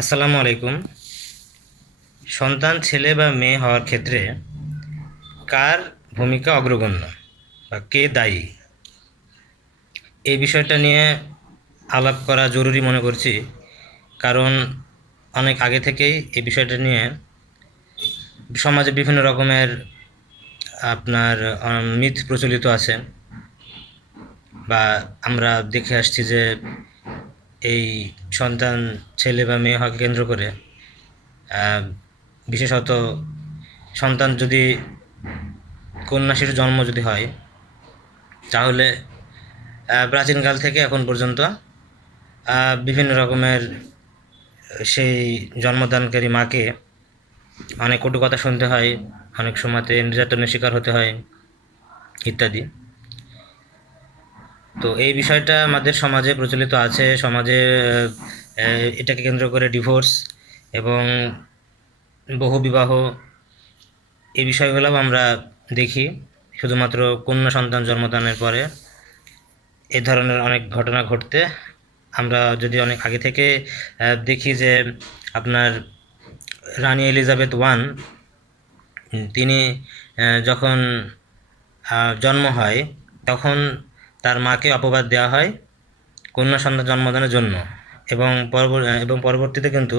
আসসালামু আলাইকুম। সন্তান ছেলে বা মেয়ে হওয়ার ক্ষেত্রে কার ভূমিকা অগ্রগণ্য বা কে দায়ী, এই বিষয়টা নিয়ে আলাপ করা জরুরি মনে করছি। কারণ অনেক আগে থেকেই এই বিষয়টা নিয়ে সমাজে বিভিন্ন রকমের আপনার মিথ প্রচলিত আছে, বা আমরা দেখে আসছি যে এই সন্তান ছেলে বা মেয়ে হওয়াকে কেন্দ্র করে বিশেষত সন্তান যদি কন্যা শিশু জন্ম যদি হয়, তাহলে প্রাচীনকাল থেকে এখন পর্যন্ত বিভিন্ন রকমের সেই জন্মদানকারী মাকে অনেক কটু কথা শুনতে হয়, অনেক সময়তে নির্যাতনের শিকার হতে হয় ইত্যাদি। তো এই বিষয়টা আমাদের সমাজে প্রচলিত আছে। সমাজে এটাকে কেন্দ্র করে ডিভোর্স এবং বহু বিবাহ, এই বিষয়গুলো আমরা দেখি। শুধুমাত্র কন্যা সন্তান জন্মদানের পরে এই ধরনের অনেক ঘটনা ঘটতে আমরা যদি অনেক আগে থেকে দেখি যে আপনার রানী এলিজাবেথ ওয়ান, তিনি যখন জন্ম হয় তখন তার মাকে অপবাদ দেওয়া হয় কন্যা সন্তান জন্মদানের জন্য, এবং পরবর্তীতে কিন্তু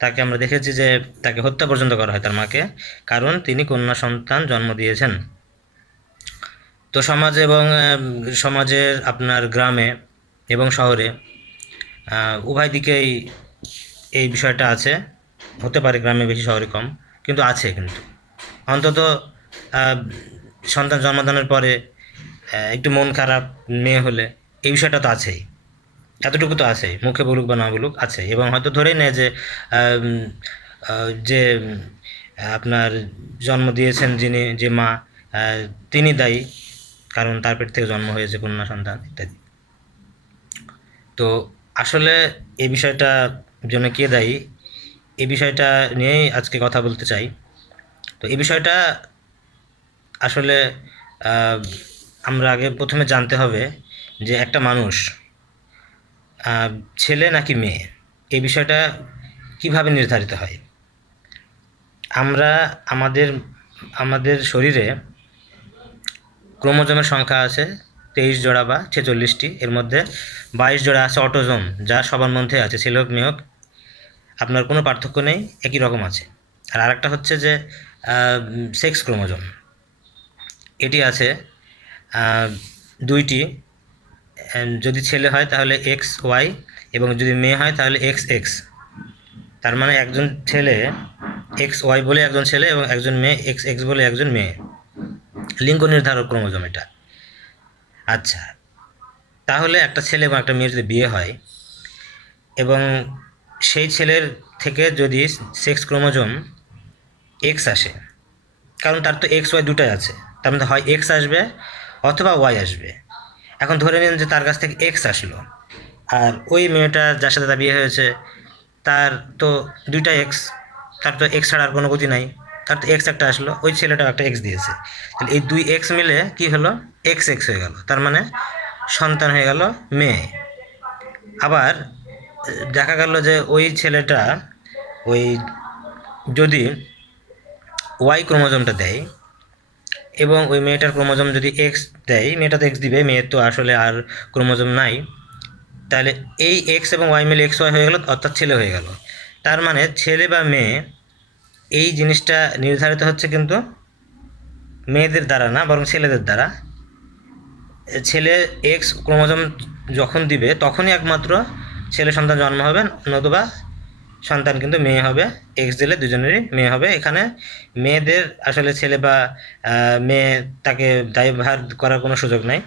তাকে আমরা দেখেছি যে তাকে হত্যা পর্যন্ত করা হয় তার মাকে, কারণ তিনি কন্যা সন্তান জন্ম দিয়েছেন। তো সমাজে এবং সমাজের আপনার গ্রামে এবং শহরে উভয় দিকেই এই বিষয়টা আছে। হতে পারে গ্রামে বেশি শহরে কম, কিন্তু আছে। কিন্তু অন্তত সন্তান জন্মদানের পরে একটু মন খারাপ মেয়ে হলে এই বিষয়টা তো আছেই, এতটুকু তো আছেই, মুখে বলুক বা না বলুক আছে। এবং হয়তো ধরেই নেয় যে যে আপনার জন্ম দিয়েছেন যিনি, যে মা, তিনি দায়ী, কারণ তার পেট থেকে জন্ম হয়েছে কন্যা সন্তান ইত্যাদি। তো আসলে এই বিষয়টা জন্য কে দায়ী, এই বিষয়টা নিয়েই আজকে কথা বলতে চাই। তো এই বিষয়টা আসলে আমরা আগে প্রথমে জানতে হবে যে একটা মানুষ ছেলে নাকি মেয়ে, এই বিষয়টা কিভাবে নির্ধারিত হয়। আমরা আমাদের আমাদের শরীরে ক্রোমোজোমের সংখ্যা আছে 23 জোড়া বা 46টি। এর মধ্যে 22 জোড়া আছে অটোজোম, যা সবার মধ্যে আছে, ছেলে হোক মেয়ে হোক, আপনার কোনো পার্থক্য নেই, একই রকম আছে। আর আরেকটা হচ্ছে যে সেক্স ক্রোমোজোম, এটি আছে 2টি। যদি ছেলে হয় তাহলে এক্স ওয়াই, এবং যদি মেয়ে হয় তাহলে এক্স এক্স। তার মানে একজন ছেলে এক্স ওয়াই বলে একজন ছেলে, এবং একজন মেয়ে এক্স এক্স বলে একজন মেয়ে। লিঙ্গ নির্ধারক ক্রোমোজোম এটা। আচ্ছা, তাহলে একটা ছেলে এবং একটা মেয়ের যদি বিয়ে হয় এবং সেই ছেলের থেকে যদি সেক্স ক্রোমোজোম এক্স আসে, কারণ তার তো এক্স ওয়াই দুটাই আছে, তার মধ্যে হয় এক্স আসবে অথবা ওয়াই আসবে। এখন ধরে নিন যে তার কাছ থেকে এক্স আসলো, আর ওই মেয়েটা যার সাথে তার বিয়ে হয়েছে তার তো দুইটা এক্স, তার তো এক্স ছাড়া আর কোনো গতি নাই, তার তো এক্স একটা আসলো, ওই ছেলেটাও একটা এক্স দিয়েছে। তাহলে এই দুই এক্স মিলে কি হলো, এক্স এক্স হয়ে গেল, তার মানে সন্তান হয়ে গেল মেয়ে। আবার দেখা গেল যে ওই ছেলেটা ওই যদি ওয়াই ক্রোমোজোমটা দেয় এবং ওই মেয়েটার ক্রোমোজোম যদি এক্স দেয়, মেয়েটা তো এক্স দিবে, মেয়ের তো আসলে আর ক্রোমোজোম নাই, তাহলে এই এক্স এবং ওয়াই মিলে এক্স ওয়াই হয়ে গেল, অর্থাৎ ছেলে হয়ে গেল। তার মানে ছেলে বা মেয়ে এই জিনিসটা নির্ধারিত হচ্ছে কিন্তু মেয়েদের দ্বারা না, বরং ছেলেদের দ্বারা। ছেলে এক্স ক্রোমোজোম যখন দিবে তখনই একমাত্র ছেলে সন্তান জন্ম হবে, নতুবা সন্তান কিন্তু মেয়ে হবে। এক্স দিলে দুজনেরই মেয়ে হবে। এখানে মেয়েদের আসলে ছেলে বা মেয়ে তাকে দায়ভার করার কোনো সুযোগ নাই।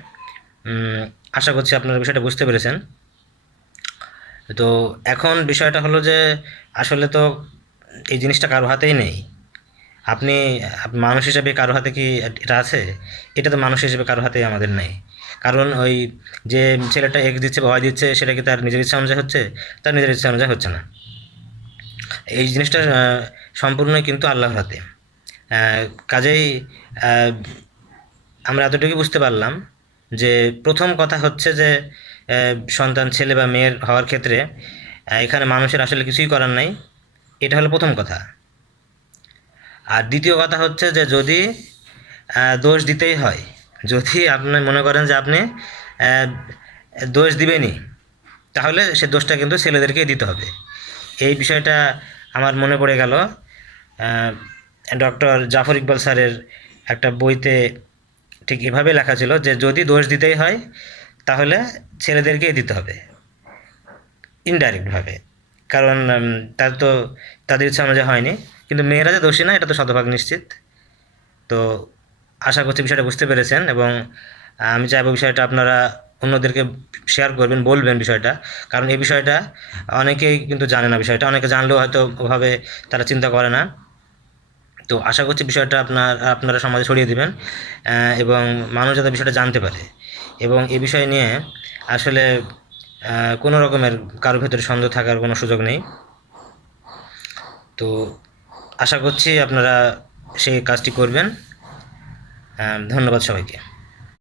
আশা করছি আপনারা বিষয়টা বুঝতে পেরেছেন। তো এখন বিষয়টা হলো যে আসলে তো এই জিনিসটা কারো হাতেই নেই। আপনি মানুষ হিসেবে কারো হাতে কি এটা আছে? এটা তো মানুষ হিসেবে কারো হাতেই আমাদের নেই। কারণ ওই যে ছেলেটা এক্স দিচ্ছে বা ওয়াই দিচ্ছে, সেটা কি তার নিজের ইচ্ছা অনুযায়ী হচ্ছে? তার নিজের ইচ্ছা অনুযায়ী হচ্ছে না। এই জিনিসটা সম্পূর্ণই কিন্তু আল্লাহর হাতে। কাজেই আমরা এতটুকুই বুঝতে পারলাম যে প্রথম কথা হচ্ছে যে সন্তান ছেলে বা মেয়ের হওয়ার ক্ষেত্রে এখানে মানুষের আসলে কিছুই করার নাই। এটা হলো প্রথম কথা। আর দ্বিতীয় কথা হচ্ছে যে যদি দোষ দিতেই হয়, যদি আপনি মনে করেন যে আপনি আহ, দোষ দিবেনই, তাহলে সে দোষটা কিন্তু ছেলেদেরকেই দিতে হবে। এই বিষয়টা আমার মনে পড়ে গেল ডক্টর জাফর ইকবাল স্যারের একটা বইতে ঠিক এভাবে লেখা ছিল যে যদি দোষ দিতেই হয় তাহলে ছেলেদেরকেই দিতে হবে ইনডাইরেক্টভাবে। কারণ তার তো তাদের ইচ্ছা অনুযায়ী হয়নি, কিন্তু মেয়েরা যে দোষী না এটা তো শতভাগ নিশ্চিত। তো আশা করছি বিষয়টা বুঝতে পেরেছেন, এবং আমি চাইবো বিষয়টা আপনারা অন্যদেরকে শেয়ার করবেন, বলবেন বিষয়টা। কারণ এই বিষয়টা অনেকেই কিন্তু জানে না, বিষয়টা অনেকে জানলেও হয়তো ওভাবে তারা চিন্তা করে না। তো আশা করছি বিষয়টা আপনারা সমাজে ছড়িয়ে দিবেন, এবং মানুষ যাতে বিষয়টা জানতে পারে। এবং এ বিষয় নিয়ে আসলে কোনো রকমের কারোর ভেতরে সন্দেহ থাকার কোনো সুযোগ নেই। তো আশা করছি আপনারা সেই কাজটি করবেন। ধন্যবাদ সবাইকে।